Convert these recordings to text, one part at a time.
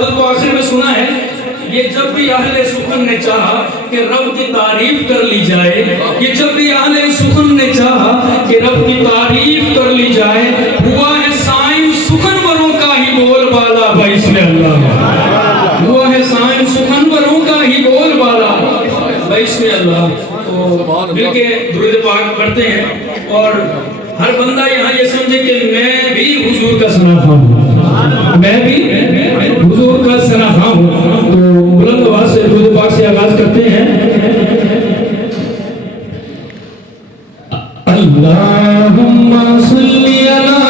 इबादत को आखिर में सुना है, ये जब भी अहले सुखन ने चाहा कि रब की तारीफ कर ली जाए, ये जब भी अहले सुखन ने चाहा कि रब की तारीफ कर ली जाए, हुआ है साइम सुखनवरों का ही बोलबाला बाइस्मे अल्लाह, हुआ है साइम सुखनवरों का ही बोलबाला बाइस्मे अल्लाह। तो मिलके दुरूद पाक पढ़ते हैं और हर बंदा यहाँ ये समझे कि मैं भी हुजूर का सनाखा हूँ, मैं भी हुजूर का सनाखा हूँ। तो बुलंद आवाज से दुरूद पाक से आगाज करते हैं। अल्लाहुम्मा सल्ली अला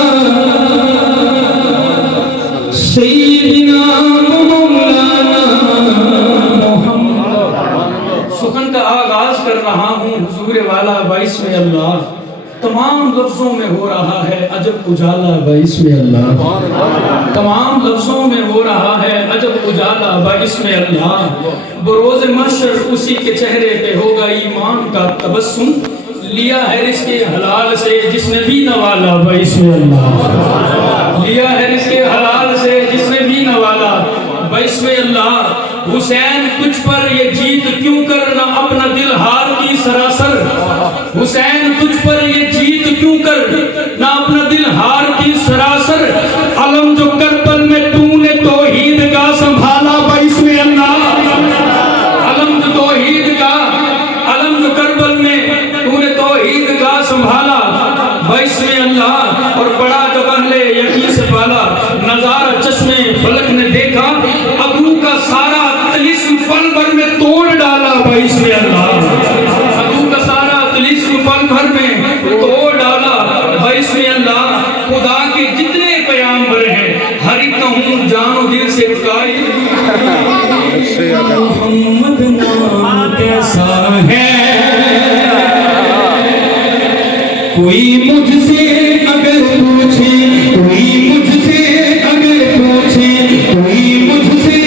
सय्यिदिना मौलाना मुहम्मद। सुखन का आगाज कर रहा हूँ हुजूर वाला बाइस्मे अल्लाह, तमाम लफ्जों में हो रहा है अजब उजाला बाइस्मे अल्लाह, तमाम लफ्जों में हो रहा है अजब उजाला बाइस्मे अल्लाह। बरोज़ महशर उसी के चेहरे पे होगा ईमान का तबस्सुम, लिया है रिज़्क़े हलाल से जिसने भी नवाला बाइस्मे अल्लाह, लिया है रिज़्क़े हलाल से जिसने भी नवाला बाइस्मे अल्लाह। हुसैन तुझ पर ये जीत क्यों करना अपना दिल हार की सरासर, हुसैन तुझ पर ये जीत क्यों कर ना अपना दिल हार की सरासर। अलम जो करबल में तूने तौहीद का संभाला बाइस्मे अल्लाह, अलम जो तौहीद का, अलम जो करबल में तूने तौहीद का संभाला बाइस्मे अल्लाह। और बड़ा जब अहले यकीन से पाला, नजारा चश्मे फलक ने देखा, अबू का सारा तिलिस्म पल भर में तोड़ डाला बाइस्मे अल्लाह, अबू का सारा तिलिस्म पल भर में तोड़ डाला बाइस्मे अल्लाह। खुदा के जितने पैगंबर हैं हर एक कहूँ जानो दिल से पुकारी, मोहम्मद नाम कैसा है, कोई मुझसे अगर पूछे, कोई मुझसे अगर पूछे, कोई मुझसे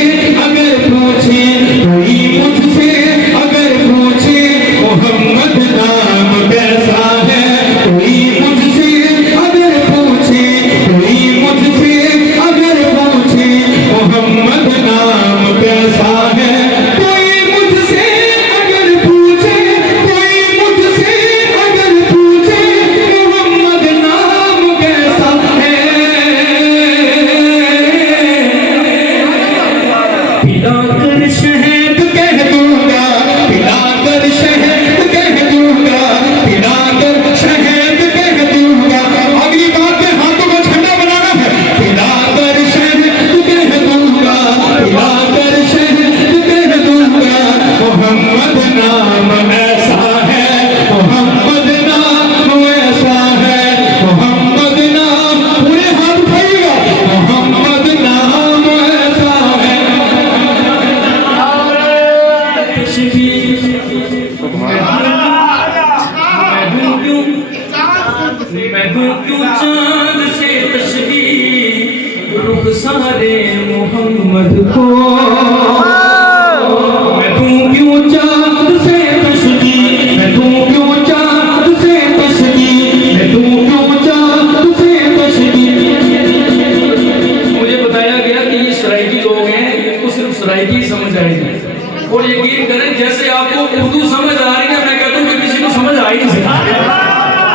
अगर पूछे, कोई मुझसे अगर पूछे मोहम्मद नाम कैसा है, कोई मुझसे अगर पूछे, कोई मुझसे अगर पूछे मोहम्मद नाम कैसा है, कोई मुझसे अगर पूछे, कोई मुझसे अगर पूछे मोहम्मद नाम कैसा है। पिलाकर शहद कह दूंगा, पिलाकर शहद कह दूंगा, पिलाकर शहद कह दूंगा। अगली बात में हाथों को झंडा बनाना है। पिलाकर शहद कह दूंगा, पिलाकर शहद कह दूंगा मोहम्मद नाम ऐसा है, मोहम्मद नाम ऐसा है, मोहम्मद नाम, पूरे हाथ उठाइएगा, मोहम्मद नाम ऐसा है। मैं दूं क्यों चांद से तशबीह रुख सारे मोहम्मद को, मैं दूं क्यों चांद से तशबीह, मैं दूं क्यों चांद से तशबीह, मैं दूं क्यों चांद से तशबीह। मुझे बताया गया कि ये सराइकी लोग हैं, इनको सिर्फ सराइकी समझ आएगी। और यकीन करें जैसे आपको उर्दू समझ आ रही है, मैं कहता हूँ कि किसी को समझ आ ही नहीं सकती।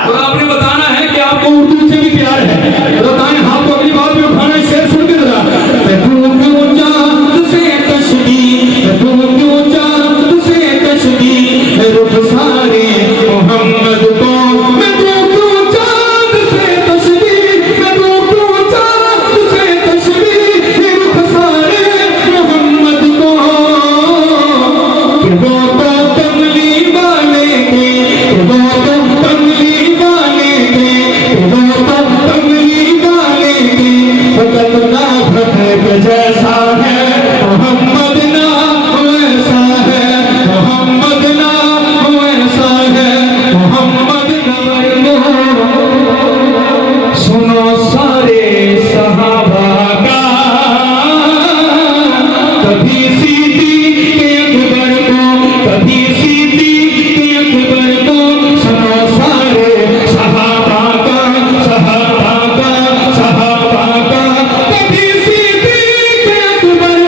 और आपने बताना है कि आपको उर्दू से भी प्यार है, बताएं हाथ को अगली बात में उठाना है। शेर सुन के जरा, मैं दूं क्यों चांद से तशबीह, मैं दूं क्यों चांद से तशबीह रुख सारे मोहम्मद को, मैं दूं क्यों चांद से तशबीह, मैं दूं क्यों चांद से तशबीह रुख सारे मोहम्मद को। कि वो तो कमली वाले के, वो तो कमली वाले के, वो तो कमली वाले के, फकत ना भटक जैसा है मोहम्मद नाम ऐसा है, मोहम्मद नाम ऐसा है, मोहम्मद नाम। सुनो सारे सहाबा का, कभी सिद्दीक़ के अकबर को, कभी सिद्दीक़ के अकबर को, सुनो सारे सहाबा का, सहाबा का, सहाबा का, कभी सिद्दीक़ के अकबर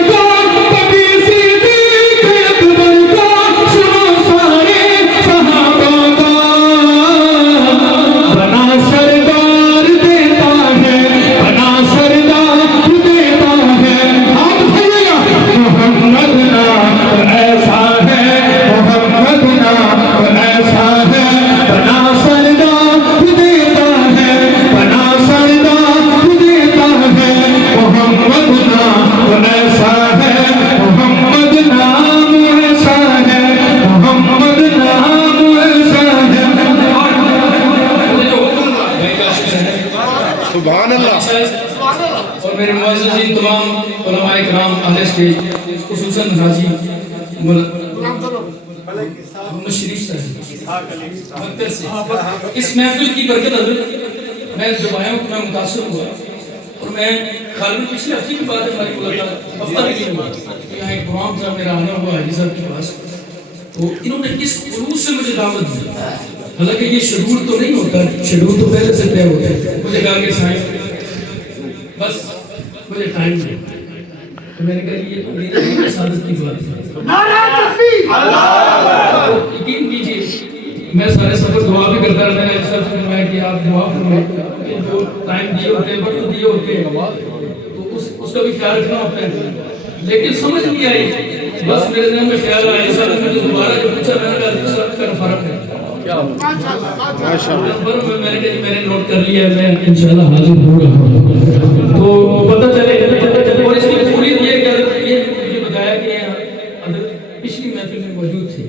तमाम अहले स्टेज, खुसूसन हाजी मशरीफ साहब इस महफिल की बरकत हज़रत मैं जब आया हूँ मैं मुतासर हुआ और मैं खाली पिछले हफ्ते की बात है हमारी मुलाकात हफ्ता भी नहीं हुआ यहाँ एक प्रोग्राम था मेरा आना हुआ हाजी साहब के पास तो इन्होंने किस खुलूस से मुझे दावत दी हालांकि ये शेड्यूल तो नहीं होता शेड्यूल तो पहले से तय होता है मुझे कहा कि साईं बस मुझे टाइम नहीं तो मैंने कहा ये मेरी सादत की बात है यकीन कीजिए मैं सारे सफर दुआ भी करता रहा मैंने अक्सर फरमाया कि आप दुआ फरमाएं जो टाइम दिए होते हैं वक्त दिए होते हैं तो उसका भी ख्याल रखना होता है लेकिन समझ नहीं आई बस मेरे ज़हन में ख्याल आया इस वक्त मुझे दोबारा जो पूछा मैंने कहा इस वक्त का फर्क है क्या माशाल्लाह मैंने नोट कर लिया मैं इंशाल्लाह हाजिर हो रहा हूँ तो पता चले और इसकी पूरी ये मुझे बताया कि पिछली महफिल में मौजूद थे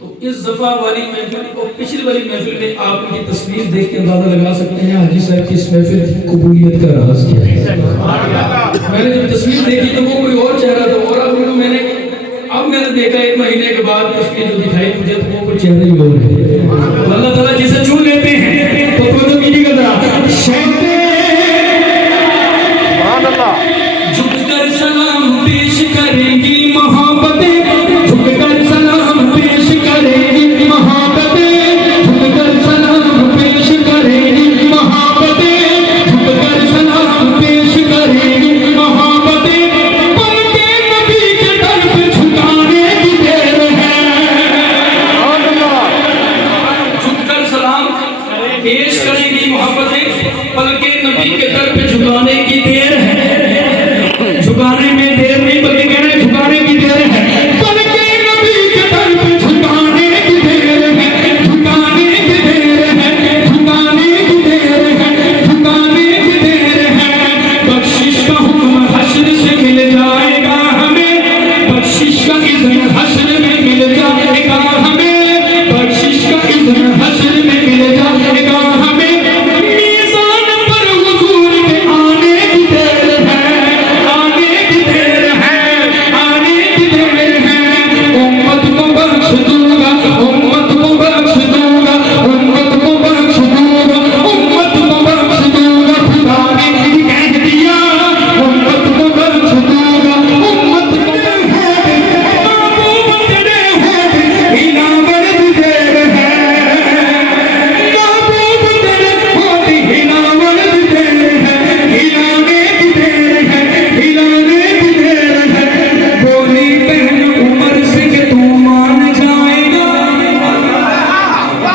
तो इस दफा वाली महफिल और पिछली वाली महफिल में आप इनकी तस्वीर देख के अंदाजा लगा सकते हैं हाजी साहब की इस महफिल की कबूलियत का राज क्या है मैंने जब तस्वीर देखी तो वो कोई और चेहरा था और अब मैंने देखा एक महीने के बाद तस्वीर जो दिखाई मुझे तो वो कोई चेहरा ही और है अल्लाह ताला जिसे चुन लेते हैं तो कोई तो कीजिएगा जरा झुककर सलाम पेश करेंगी मोहब्बतें झुककर सलाम पेश करेंगी मोहब्बतें झुककर सलाम पेश करेंगी मोहब्बतें झुककर सलाम पेश करेंगी मोहब्बतें पर के नबी के दर पे झुकाने की देर है झुककर सलाम पेश करेंगी मोहब्बतें पल के नबी के दर पे झुकाने की देर है झुकाने में देर नहीं बल्कि कहना झुकाने की देर है पल के नबी के दर पे झुकाने की देर है झुकाने की देर है झुकाने की देर है झुकाने की देर है बख्शिश का हुक्म हश्र से मिल जाएगा हमें बख्शिश का इज़्न हश्र में मिल जाएगा हमें बख्शिश का इज़्न हश्र में मिल जाएगा हमें मीज़ान पर हुजूर के आने की देर है आने की देर है आने की देर है उम्मत को बख्श दूंगा उम्मत को बख्श दूंगा उम्मत को बख्श दूंगा उम्मत को बख्श दूंगा खुदा ने कह दिया उम्मत को बख्श दूंगा उम्मत को महबूब तेरे होठ हिला बरद देर है महबूब तेरे होठ हिला बरद देर है हिलाने की देर है हिलाने की देर है बोली बहन उमर से कि तू मान जाएगा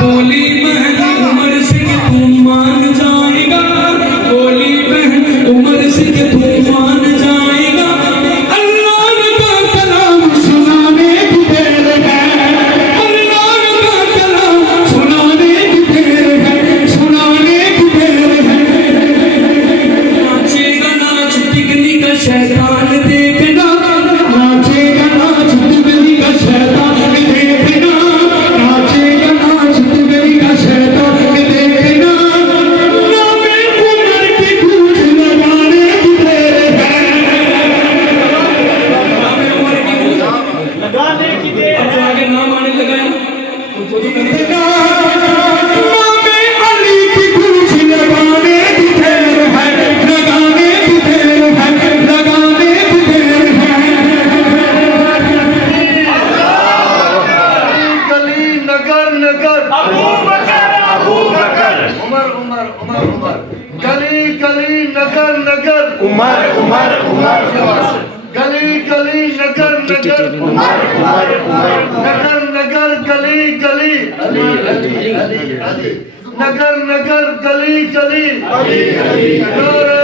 बोली बहन उमर से कि तू मान जाएगा बोली बहन उमर से कि तू मान जाएगा अल्लाह का कलाम सुनाने की देर है अल्लाह का कलाम सुनाने की देर है सुनाने की देर है नाचेगा नाच तिगनी का शैतान देखना नाचेगा नाच तिगनी का शैतान देखना नाचेगा नाच तिगनी का शैतान देखना नामे उमर की गूंज लगाने की देर है नामे उमर की गूंज लगाने की देर है आगे नाम आने लगा है तो कुछ करना नामे अली की गूंज लगाने की देर है लगाने की देर है लगाने की देर है गली नगर नगर अबू बकर उमर उमर उमर उमर गली गली नगर नगर उमर उमर उमर गली गली नगर नगर उमर उमर उमर नगर नगर गली गली अली अली अली अली नगर नगर गली गली अली अली नारे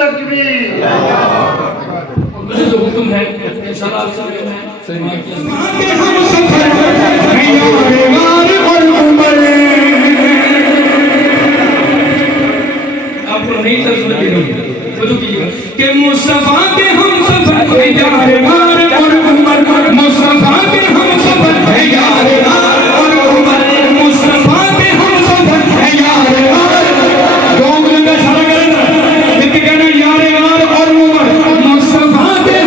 तकबीर मुझे जो हुक्म है इंशाल्लाह आप सब में हम सफर हैं यारे वार और उमर आपको नहीं तक सुन के रहो तो कीजिएगा कि मुस्तफा के हम सफर हैं यारे वार और उमर मुस्तफा के हम सफर हैं यारे वार और उमर मुस्तफा के हम सफर हैं यारे वार दो मिनट का इशारा करें ना कहना यारे वार और उमर मुस्तफा के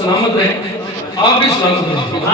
सलामत रहें, आप भी सलामत रहें।